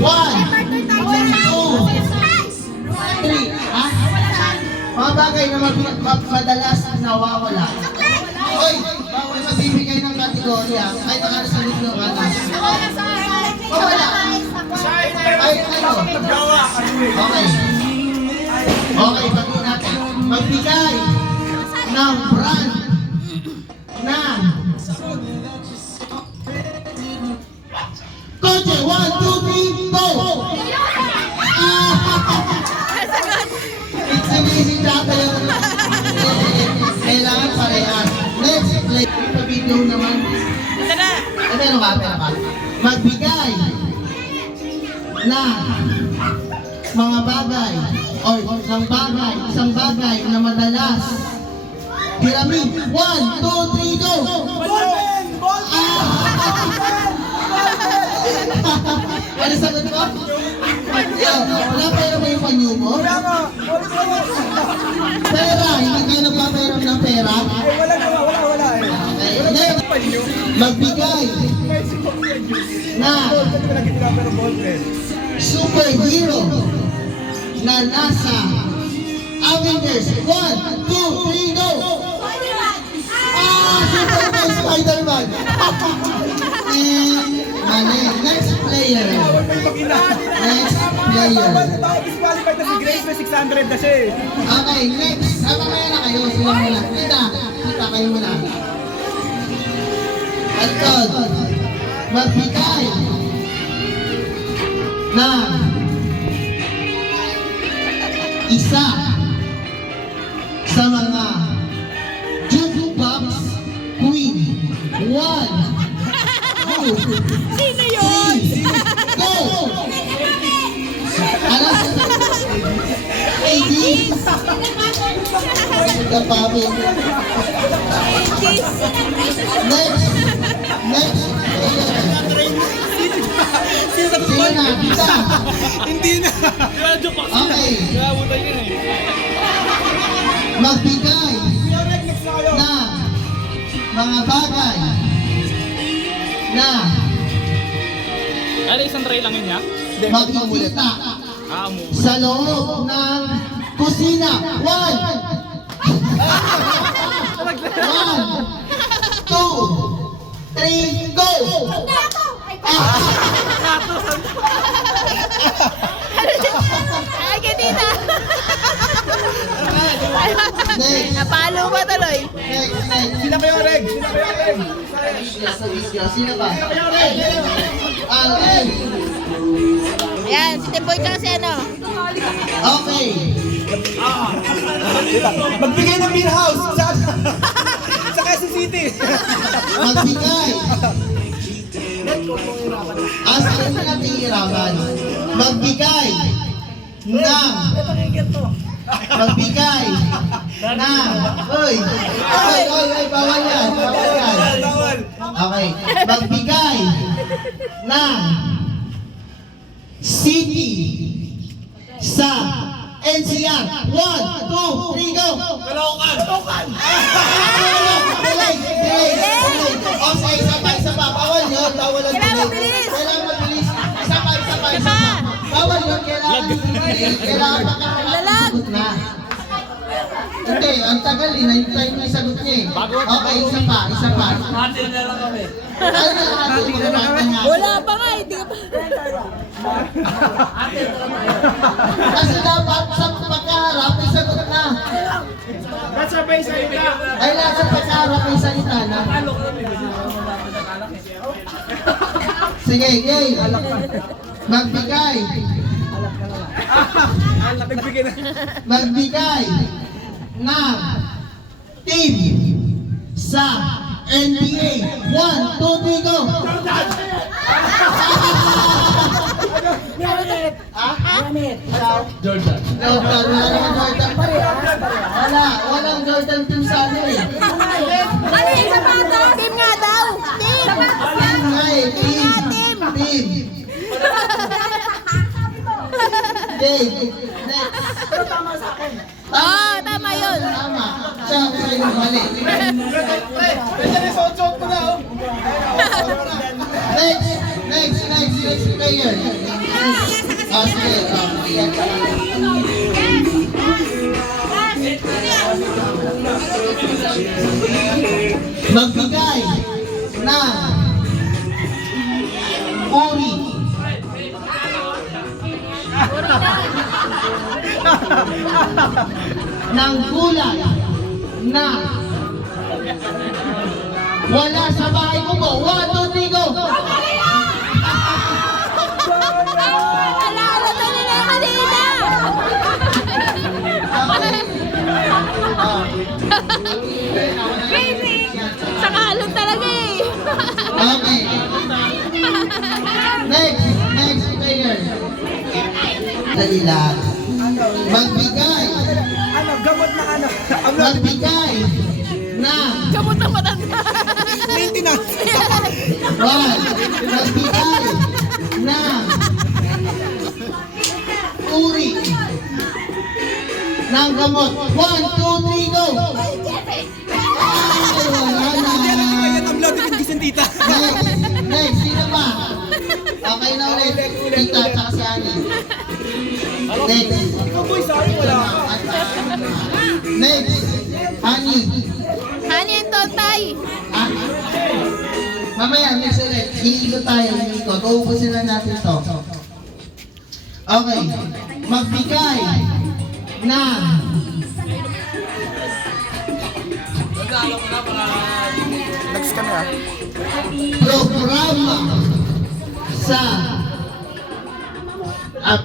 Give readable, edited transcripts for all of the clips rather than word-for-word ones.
3. Ha? Mga bagay na madalas nawawala. Hoy, bawal magbibigay ng kategorya. Ay, nakasagot ng atas. Mawala. Ay, ano? Okay. Okay, pagin natin. Magbigay ng brand na kotse. 1, 2, 3, go! It's amazing data yun. Kailangan parehas. Next, play. Pa-video naman. Meron ka. Magbigay na mga bagay o isang bagay na madalas. Pyramid. 1, 2, 3, go! Ano sagot ko? Wala pera mo yung panyo mo? Pera, hindi kayo nagpapairam ng pera? Wala eh. Magbigay na superhero na nasa Avengers. 1, 2, 3, go! Superman Spider-Man! Mali. Next player. Next player. Disqualified na si Grace, may 600 na siya eh. Okay, next. Mamaya na kayo. Sila muna. Kita kayo muna. Antod. Magbigay na isa sa mga jukebox queen. 1, 2, Sino yun? go! Alas? Ladies? The puppet. Next. Sino na? Kita. Hindi na. Okay. Magbigay na mga bagay na Ano, isang tray lang yun niya? makikita sa loob ng kusina. 1, 2, 3, go! Ay, ganito. Next. Napalo ba tuloy? Next. Sino kayo, Reg? Sino ba? Okay. Ayan, si Timboy kasi ano. Okay. Magbigay ng beer house sa Quezon City. Magbigay. Asan na natin hirapan? Magbigay ng Oy, bawal yan. Okay. Magbigay ng city sa NCR. 1, 2, 3, go! Kalaukan! Delay! Okay, isa pa. Bawal yun. Bawal ang delay. Kailangan mabilis. Isa pa. Bawal yun. Kailangan makakalagot na. Hindi, ang tagal eh. Nahintay mo yung sagot niya eh. Okay, isa pa. Hati na lang kami. Wala pa nga, hindi ka pa. Kasi dapat sa pagkaharap, may sagot na. Nasabay sa ita. Ay, nasa pagkaharap, may salita na. Sige, yay. Magbigay. Magbigay ng team sa NBA. 1, 2, 3, go! Jordan. Walang Jordan team sa ano eh. Ano yung sapatos? Team nga daw. Team. Team nga eh, team. Okay, next. Oo, tama yun. Tama. Siya yung mali. Pwede na sa 8 ko na. Next. next player. Ah, sige. Yan ka lang. Magbigay na uri ng gulay na wala sa bahay ko po. 1, 2, 3, go! Alala na nila yung kanina. Crazy. Sakalon talaga eh. Okay. Next player. Dali lang. Magbigay. Ano, gamot na ano. Magbigay na Kamot ng matanda. Maintenance. magbigay na uri ng gamot. 1, 2, 3, go! Ay, wala na. Kaya tablo, tipid tita. Next, sino pa? Okay na ulit. Tita, tsaka si Ani. Next. Ikaw boy, sorry, wala ka. Next, Ani. Hani yung totay. Ah. Mamaya, next ulit. Iikot tayo, iikot. Uubusin na natin to. Okay. Magbigay na Next ka na.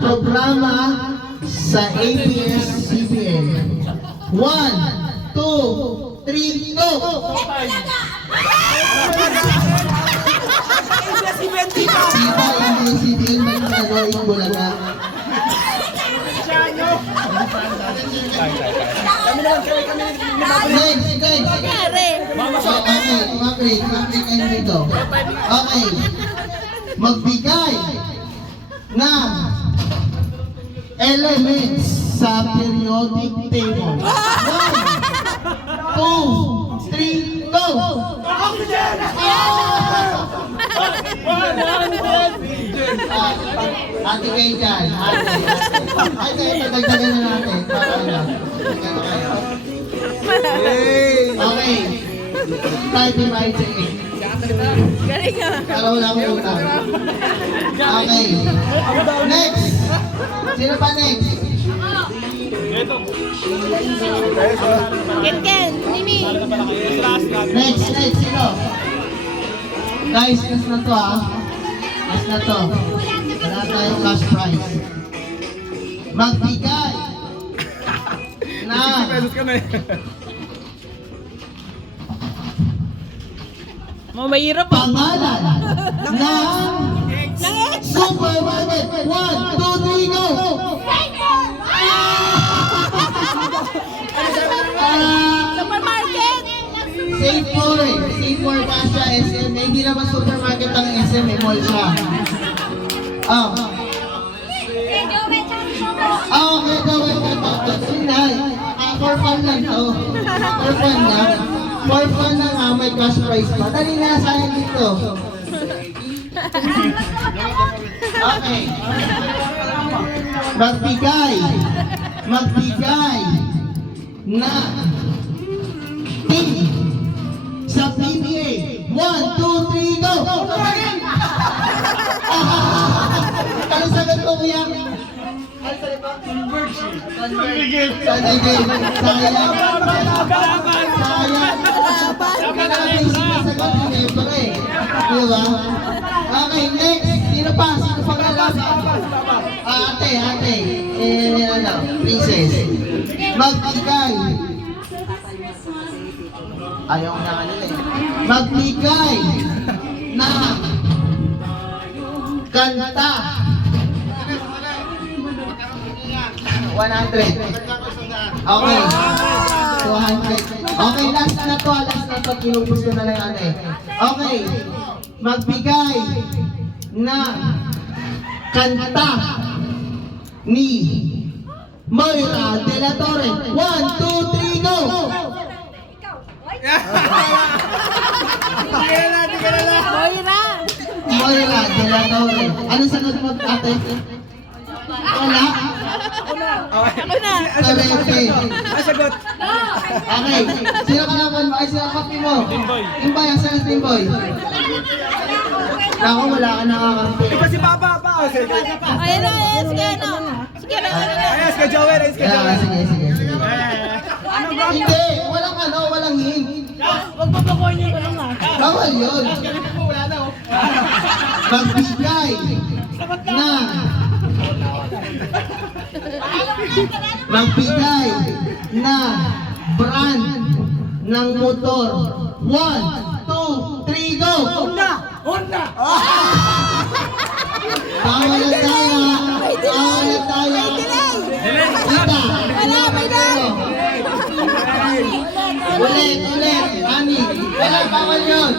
programa sa ABS-CBN. 1, 2, 3, go! Si Benji ka. Diba ABS-CBN may nanonood Bulaga? Kami naman, kami. Next. Nangyari. Okay, kayo dito. Okay. Magbigay ng elements sa periodic table. 1, 2, 3, go! Ate kayo dyan. Ay, pagdagdagan na natin. Okay. Tayo divide sa 8. Galing ah. Para wala akong utang. Okay. Next. Sino pa next? Ken, Mimi. Next. Sino? Guys, last na to ah. Last na to. Wala tayong cash prize. Magbigay na Mahirap ah. pangalan ng supermarket. 1, 2, 3, go! Supermarket. Safe for Pasha SM. Hindi naman supermarket ang SM, mall siya. Okay, gawin ko to. Sinay. For fun lang to. For fun lang. For fun lang may cash prize pa. Dali na sayang dito. Okay. Magbigay na team sa PBA. 1, 2, 3, go! Ano sagot ko, kuya? San Miguel. Sayang. Sinasagot ni Nebra eh. Diba? Okay, next. Sino pa lalaban? Ate. Princess. Magbigay. Ayaw na kanila eh. Magbigay na kanta. 100. Okay. 200. Okay, last na to. Kinubos ko na lang ate. Okay. Magbigay ng kanta ni Moira de la Torre. 1, 2, 3, go! Moira. Moira de la Torre. Anong sagot mo, ate? Wala? Ako na. Sabete. Sagot. Okay. Sino ka naman? Ay, sino kapi mo? Timboy. Timboy, ang sagot Timboy. Naku, wala ka nakakampi. Ikaw si Papa, pa. Sige. Ayun na, ayun. Sige na. Sige na. Ayos ka, Joel. Ayos ka, Kaya, Joel. sige. Hindi, walang hint. Huwag babakuin yung ano nga. Bawal yun. Magbigay ng magbigay ng brand ng motor. 1, 2, 3, go! Honda! Bawal na tayo. Bawal na tayo. Kita. Wala, may dahil. Ulit. Ani. Wala, bawal yun.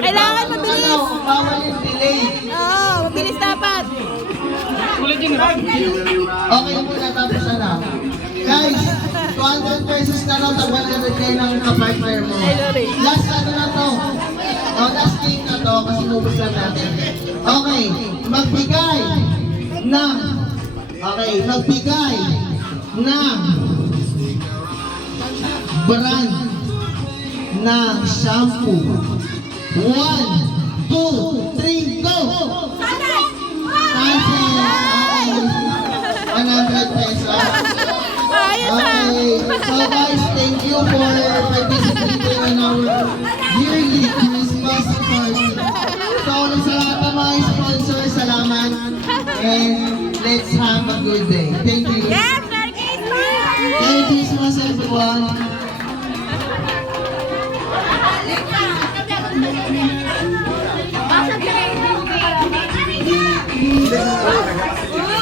Kailangan mabilis. Bawal yung delay. Oo, mabilis dapat. Okay muna, tapos na. Guys, 200 pesos na lang, tag 100 kayo ng kapartner mo. Last ano na to? Last game na to, kasi mubos lang natin. Okay, magbigay ng brand ng shampoo. 1, 2, 3, go! Cancel! Okay. 100 pesos. Ayos ah. Okay. So guys, thank you for participating in our yearly Christmas party. So ulit sa lahat ng mga sponsors, salamat. And let's have a good day. Thank you. Yes, Merry Christmas! Merry Christmas everyone. Basta